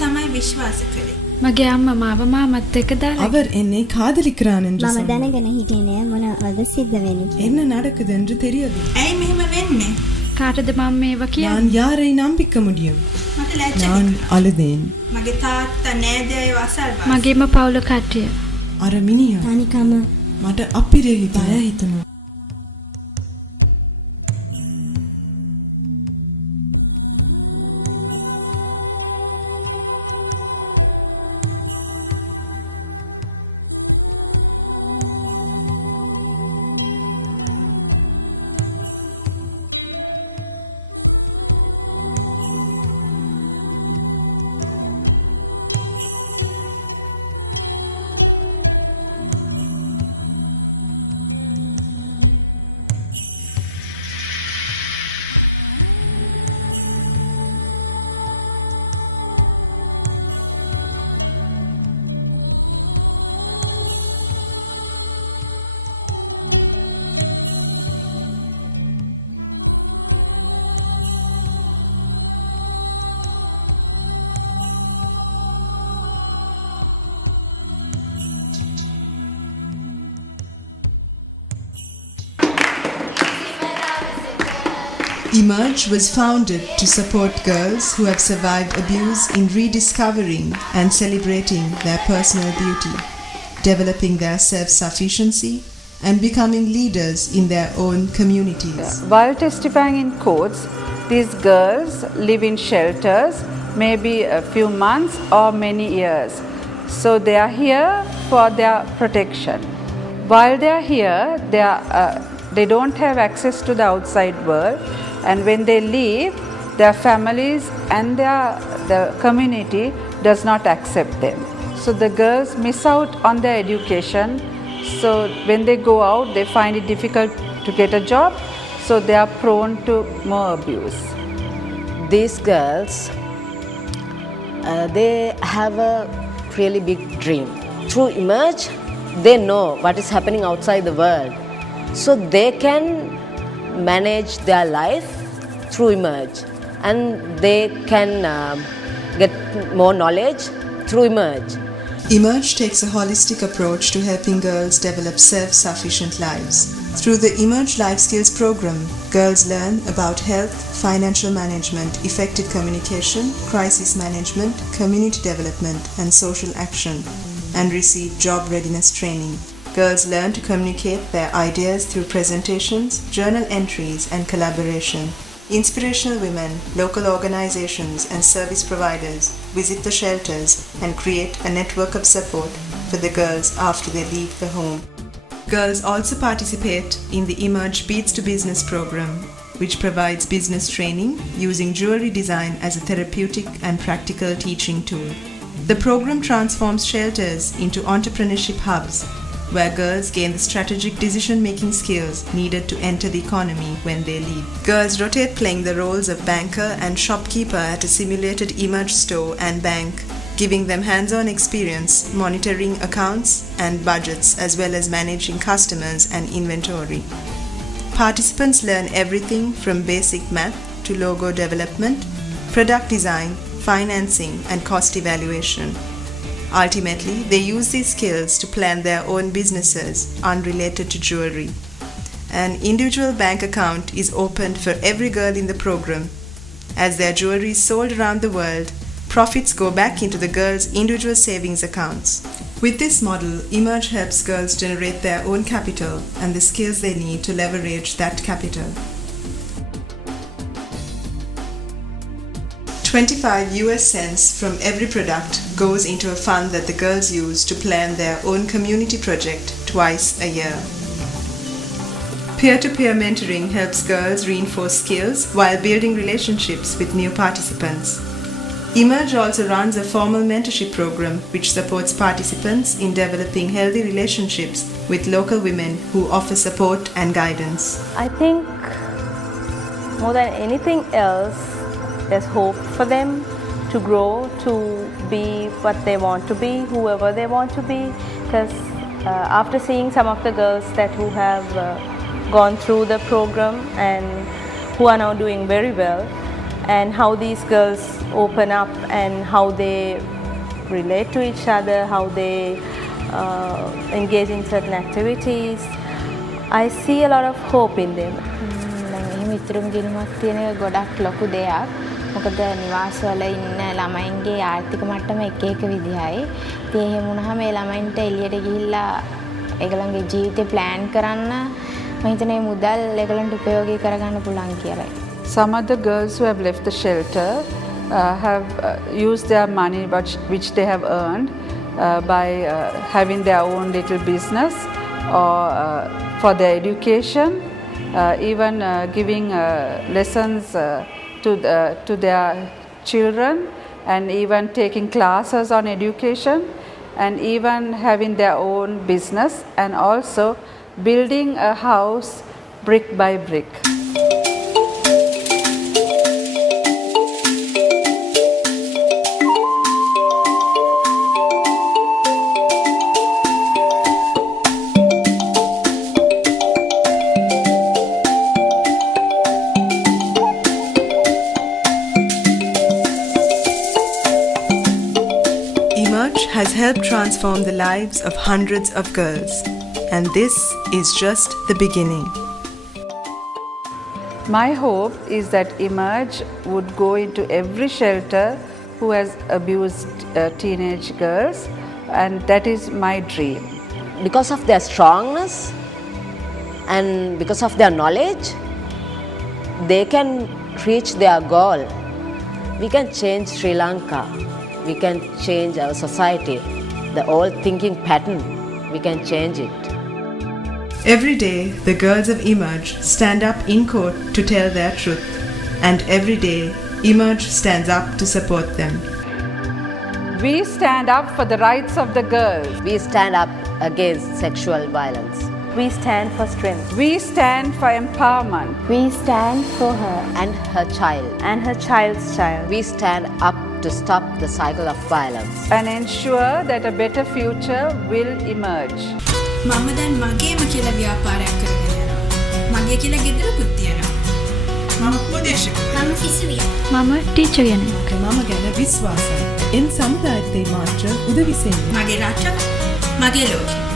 තමයි විශ්වාස කළේ. මගේ අම්මා මාව මාමත් එක්ක දාලා அவர் என்னை காதலிக்கிறான் என்று මම சொன்னார். දැනගෙන හිටියේ නෑ මොනවද සිද්ධ වෙන්නේ කියලා. என்ன நடக்குது என்று தெரியாது. ඇයි මෙහෙම වෙන්නේ? කාටද මම මේවා කියන්නේ? நான் யாரை நம்பிக்க முடியும்? මට ලැජ්ජා நான் හිතුණා. அழுதேன். මගේ තාත්තා නෑදෑයෝ අසල්වාසී. මගේම පවුල කට්ටිය. අර මිනිහා තනිකම මට අපිරිය හිතුණා. Emerge was founded to support girls who have survived abuse in rediscovering and celebrating their personal beauty, developing their self-sufficiency, and becoming leaders in their own communities. While testifying in courts, these girls live in shelters, maybe a few months or many years. So they are here for their protection. While they are here, they don't have access to the outside world, and when they leave, their families and the community does not accept them. So the girls miss out on their education. So when they go out, they find it difficult to get a job, so they are prone to more abuse. These girls, they have a really big dream. Through Emerge, they know what is happening outside the world, so they can manage their life through Emerge, and they can get more knowledge through Emerge. Emerge takes a holistic approach to helping girls develop self-sufficient lives. Through the Emerge Life Skills program, girls learn about health, financial management, effective communication, crisis management, community development, and social action, and receive job readiness training. Girls learn to communicate their ideas through presentations, journal entries, and collaboration. Inspirational women, local organizations, and service providers visit the shelters and create a network of support for the girls after they leave the home. Girls also participate in the Emerge Beats to Business program, which provides business training using jewelry design as a therapeutic and practical teaching tool. The program transforms shelters into entrepreneurship hubs, where girls gain the strategic decision-making skills needed to enter the economy when they leave. Girls rotate playing the roles of banker and shopkeeper at a simulated Emerge store and bank, giving them hands-on experience monitoring accounts and budgets as well as managing customers and inventory. Participants learn everything from basic math to logo development, product design, financing, and cost evaluation. Ultimately, they use these skills to plan their own businesses unrelated to jewelry. An individual bank account is opened for every girl in the program. As their jewelry is sold around the world, profits go back into the girls' individual savings accounts. With this model, Emerge helps girls generate their own capital and the skills they need to leverage that capital. 25 US cents from every product goes into a fund that the girls use to plan their own community project twice a year. Peer-to-peer mentoring helps girls reinforce skills while building relationships with new participants. Emerge also runs a formal mentorship program which supports participants in developing healthy relationships with local women who offer support and guidance. I think more than anything else, there's hope for them to grow, to be what they want to be, whoever they want to be. Because after seeing some of the girls who have gone through the program and who are now doing very well, and how these girls open up and how they relate to each other, how they engage in certain activities. I see a lot of hope in them. එහෙම ඉතුරුම ගිණුමක් තියෙන එක ගොඩක් ලොකු දෙයක්. මොකද නිවාසවල ඉන්න ළමයින්ගේ ආර්ථික මට්ටම එක එක විදිහයි. ඉතින් එහෙම වුණාම ඒ ළමයින්ට එළියට ගිහිල්ලා ඒගොල්ලන්ගේ ජීවිතේ ප්ලෑන් කරන්න මම හිතන්නේ මුදල් ඒගොල්ලන්ට උපයෝගී කරගන්න පුළුවන් කියලා. Some of the girls who have left the shelter have used their money which they have earned by having their own little business or for their education, even giving lessons to their children, and even taking classes on education, and even having their own business, and also building a house brick by brick. Emerge has helped transform the lives of hundreds of girls, and this is just the beginning. My hope is that Emerge would go into every shelter who has abused teenage girls, and that is my dream. Because of their strongness and because of their knowledge, they can reach their goal. We can change Sri Lanka. We can change our society. The old thinking pattern, we can change it. Every day, the girls of Emerge stand up in court to tell their truth, and every day, Emerge stands up to support them. We stand up for the rights of the girls. We stand up against sexual violence. We stand for strength We stand for empowerment. We stand for her. And her child. and her child's child. We stand up to stop the cycle of violence. And ensure that a better future will emerge. මම දැන් මගේම කියලා ව්‍යාපාරයක් කරගෙන යනවා. මගේ කියලා ගෙදරකුත් තියෙනවා. මම උපදේශකයෙක්. මම සිසුවිය. මම ටීචර් කෙනෙක්. මම ගැන විශ්වාසයි. එන් සමුදායத்தை மாற்ற උදவி செய்யும். මගේ රට, මගේ ලෝකෙ.